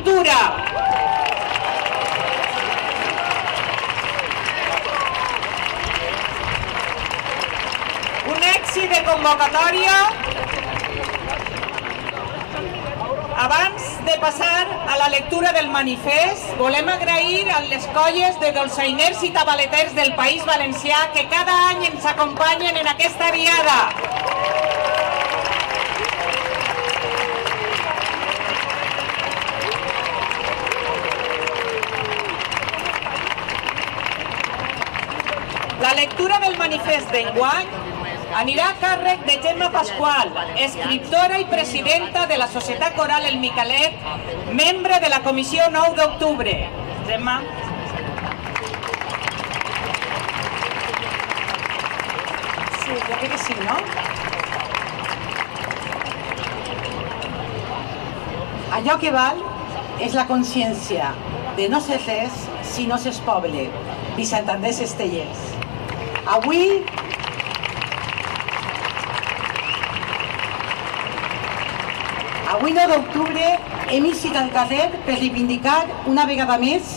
cultura. Un èxit de convocatòria. Abans de passar a la lectura del manifest, volem agrair a les colles de dolçainers i tabaleters del País Valencià que cada any ens acompanyen en aquesta diada. La lectura del manifest d'enguany anirà a càrrec de Gemma Pasqual, escriptora i presidenta de la Societat Coral El Micalet, membre de la Comissió 9 d'Octubre. Gemma. Sí, jo crec que sí, no? Allò que val és la consciència de no ser res si no s'és poble. Vicent Andrés Estellers. Avui Avui, 9 d'octubre, hem eixit al carrer per reivindicar una vegada més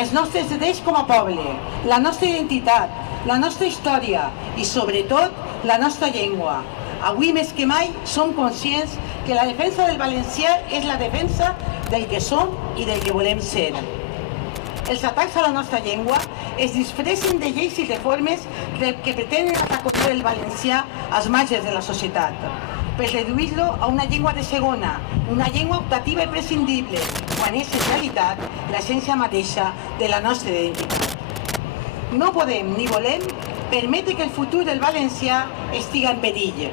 els nostres drets com a poble, la nostra identitat, la nostra història i, sobretot, la nostra llengua. Avui, més que mai, som conscients que la defensa del valencià és la defensa del que som i del que volem ser. Els atacs a la nostra llengua es disfressen de lleis i reformes que pretenen atacar el valencià als marges de la societat, per reduir-lo a una llengua de segona, una llengua optativa i prescindible, quan és en realitat l'essència mateixa de la nostra identitat. No podem ni volem permetre que el futur del valencià estigui en perill.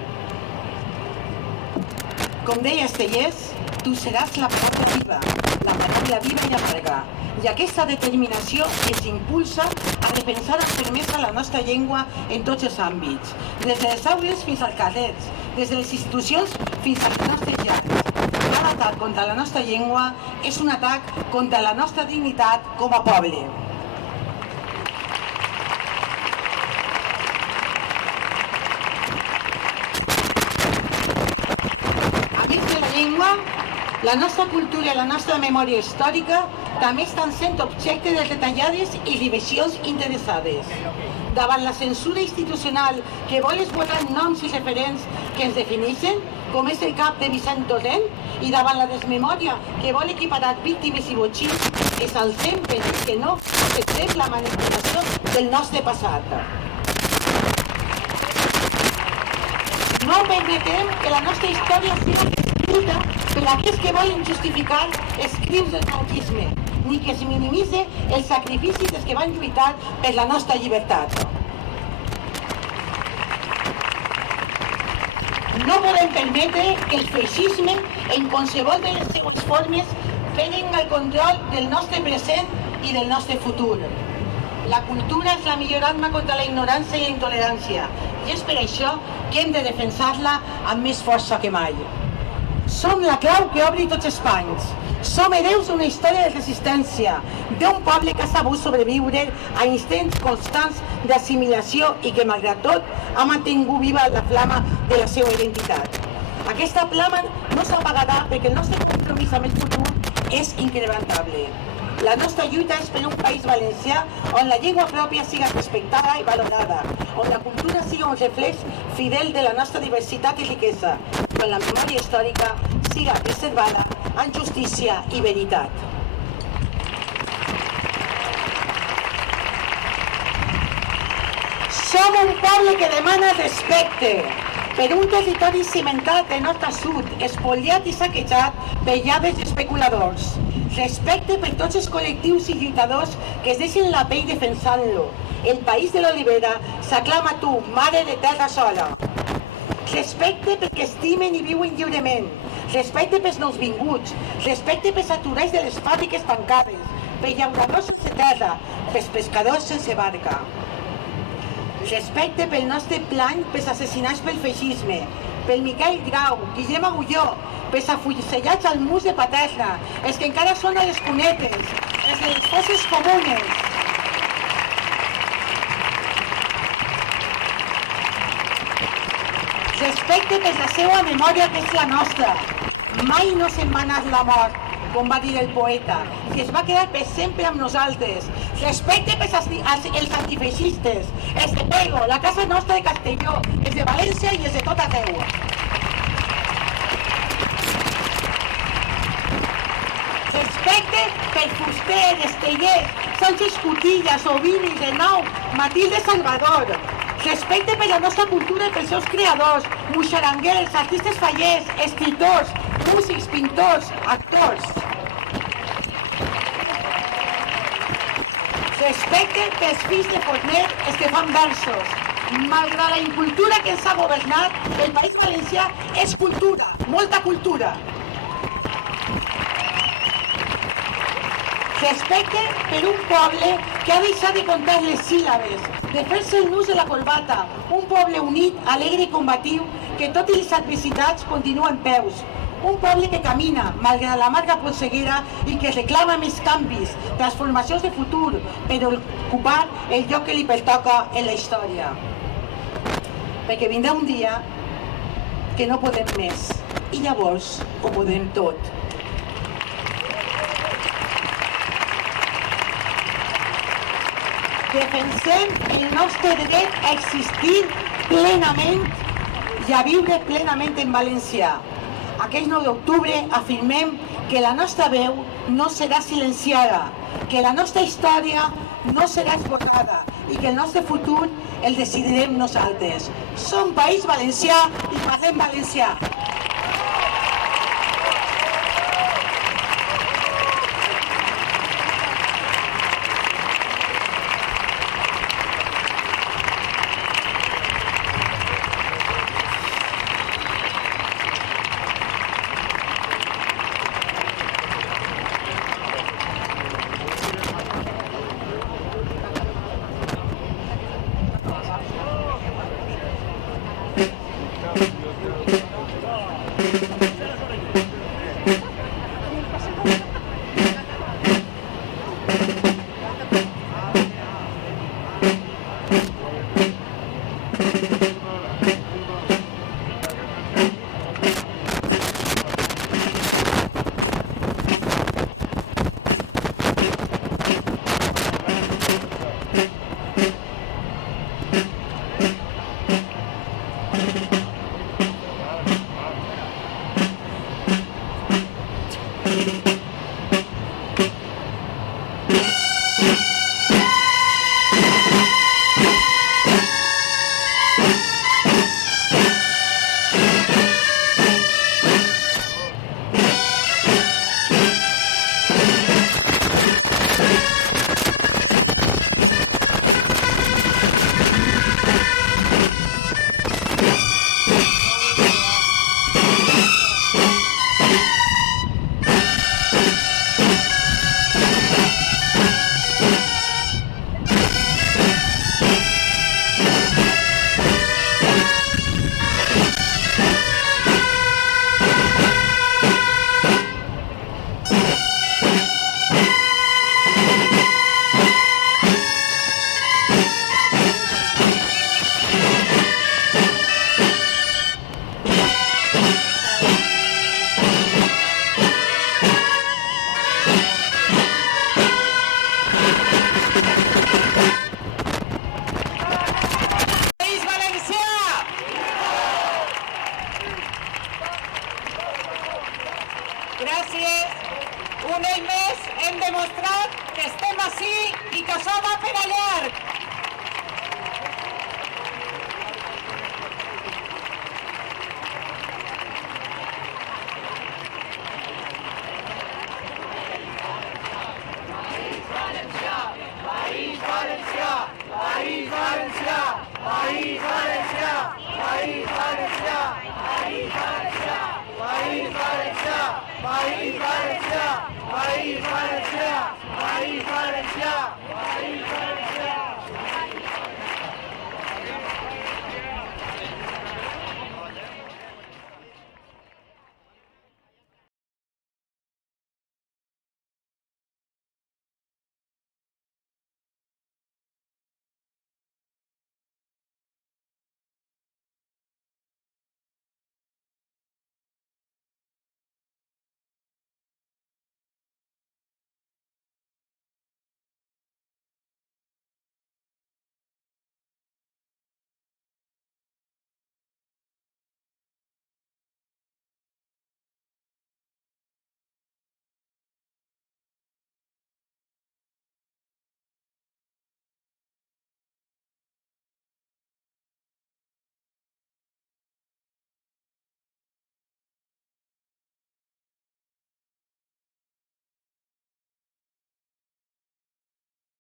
Com deia Estellers, tu seràs la paraula viva i amarga, i aquesta determinació ens impulsa a defensar amb fermesa la nostra llengua en tots els àmbits, des de les aules fins als carrers, des de les institucions fins als nostres llars. Cada atac contra la nostra llengua és un atac contra la nostra dignitat com a poble. A més de la llengua, la nostra cultura i la nostra memòria històrica també estan sent objecte de retallades i revisions interessades. Davant la censura institucional que vol esborrar noms i referents que ens defineixen, com és el cap de Vicent Torrent, i davant la desmemòria que vol equiparar víctimes i botxins, ens alcem per dir que no acceptem la manipulació del nostre passat. No permetem que la nostra història sigui escrita per aquells que volen justificar els crims del franquisme, ni que es minimitzi els sacrificis dels que van lluitar per la nostra llibertat. No podem permetre que el feixisme, en qualsevol de les seues formes, prenen el control del nostre present i del nostre futur. La cultura és la millor arma contra la ignorància i la intolerància, i és per això que hem de defensar-la amb més força que mai. Som la clau que obri tots els panys. Som hereus d'una història de resistència, d'un poble que ha sabut sobreviure a instants constants d'assimilació i que, malgrat tot, ha mantingut viva la flama de la seva identitat. Aquesta flama no s'apagarà perquè el nostre compromís amb el futur és incrementable. La nostra lluita és per un país valencià on la llengua pròpia siga respectada i valorada, on la cultura siga un reflex fidel de la nostra diversitat i riquesa, on la memòria històrica siga preservada amb justícia i veritat. Som un poble que demana respecte per un territori cimentat de nord a sud, espoliat i saquejat per lladres i especuladors. Respecte per tots els col·lectius i lluitadors que es deixen la pell defensant-lo. El país de l'Olivera s'aclama tu, mare de terra sola. Respecte perquè estimen i viuen lliurement. Respecte pels nouvinguts. Respecte pels aturats de les fàbriques tancades. Per llauradors sense terra. Pels pescadors sense barca. Respecte pel nostre plany pels assassinats pel feixisme. Pel Miquel Grau, Guillem Agulló, pels afusellats al Mus de Paterna, els que encara són a les cunetes, els de les fosses comunes. Respecte per la seva memòria, que és la nostra. Mai no se'n va anar la mort. com va dir el poeta, i que es va quedar per sempre amb nosaltres. Respecte pels antifeixistes, els de Pego, la Casa Nostra de Castelló, els de València i els de tot arreu. Respecte per Fuster, Estellers, Sánchez Cutillas, Ovini, Renou, Matilde Salvador. Respecte per la nostra cultura i pels seus creadors, moixaranguers, artistes fallers, escriptors, músics, pintors, actors. Respecte pels fills de Forner, els que fan versos. Malgrat la incultura que ens ha governat, el País Valencià és cultura, molta cultura. Respecte per un poble que ha deixat de comptar les síl·labes, de fer-se el nus de la corbata, un poble unit, alegre i combatiu, que tot i les adversitats continua en peus. Un poble que camina, malgrat l'amarga polseguera, i que reclama més canvis, transformacions de futur, per ocupar el lloc que li pertoca en la història. Perquè vindrà un dia que no podem més, i llavors ho podem tot. Defensem el nostre dret a existir plenament i a viure plenament en valencià. Aquest 9 d'octubre afirmem que la nostra veu no serà silenciada, que la nostra història no serà esborrada i que el nostre futur el decidirem nosaltres. Som País Valencià i parlem valencià.